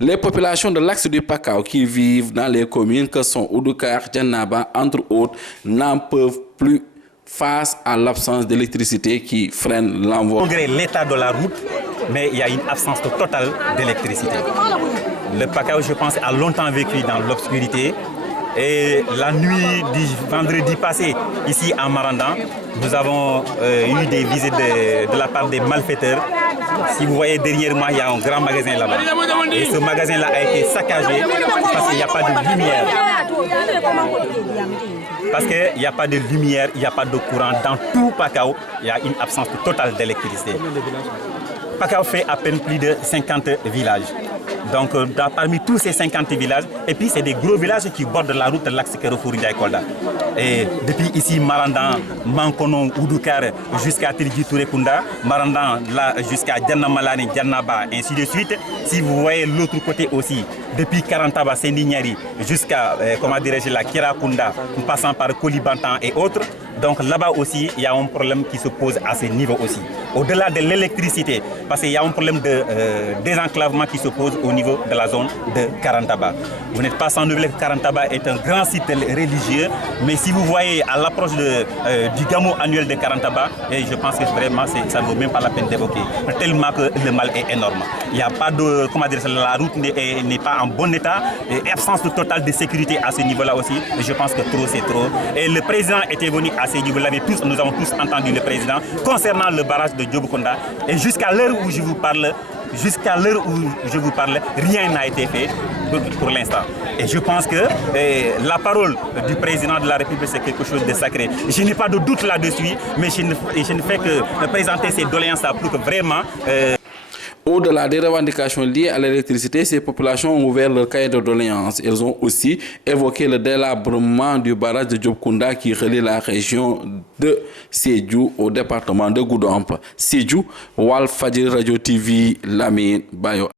Les populations de l'axe du Pakao qui vivent dans les communes que sont Oudoukar, Djannaba, entre autres, n'en peuvent plus face à l'absence d'électricité qui freine l'envoi. Malgré l'état de la route, mais il y a une absence totale d'électricité. Le Pakao, je pense, a longtemps vécu dans l'obscurité. Et la nuit du vendredi passé, ici à Marandan, nous avons eu des visites de la part des malfaiteurs. Si vous voyez derrière moi, il y a un grand magasin là-bas. Et ce magasin-là a été saccagé parce qu'il n'y a pas de lumière. Parce qu'il n'y a pas de lumière, il n'y a pas de courant. Dans tout Pakao, il y a une absence totale d'électricité. Pakao fait à peine plus de 50 villages. Donc parmi tous ces 50 villages, et puis c'est des gros villages qui bordent la route de l'axe Kerofuri-Kolda. Et depuis ici, Marandan, Mankonon, Oudoukar, jusqu'à Tilgi Tourekunda, Marandan, là jusqu'à Djannamalani, Djannaba, ainsi de suite. Si vous voyez l'autre côté aussi, depuis Karantaba, Sendignari, jusqu'à, comment dirais-je, la Kirakunda, en passant par Kolibantan et autres. Donc là-bas aussi, il y a un problème qui se pose à ce niveau aussi. Au-delà de l'électricité, parce qu'il y a un problème de désenclavement qui se pose au niveau de la zone de Karantaba. Vous n'êtes pas sans nouvelle que Karantaba est un grand site religieux, mais si vous voyez à l'approche du Gamo annuel de Karantaba, et je pense que vraiment ça ne vaut même pas la peine d'évoquer, tellement que le mal est énorme. Il n'y a pas de, comment dire, la route n'est pas en bon état, et absence totale de sécurité à ce niveau-là aussi. Je pense que trop c'est trop. Et le président était venu à ce niveau-là, nous avons tous entendu le président concernant le barrage de Djobokonda. Et jusqu'à l'heure où je vous parle, rien n'a été fait pour l'instant. Et je pense que la parole du président de la République, c'est quelque chose de sacré. Je n'ai pas de doute là-dessus, mais je ne fais que présenter ces doléances-là pour que vraiment... Au-delà des revendications liées à l'électricité, ces populations ont ouvert leur cahier de doléances. Elles ont aussi évoqué le délabrement du barrage de Djobkounda qui relie la région de Sédhiou au département de Goudomp. Sédhiou, Walfadjri Radio TV, Lamine Bayo.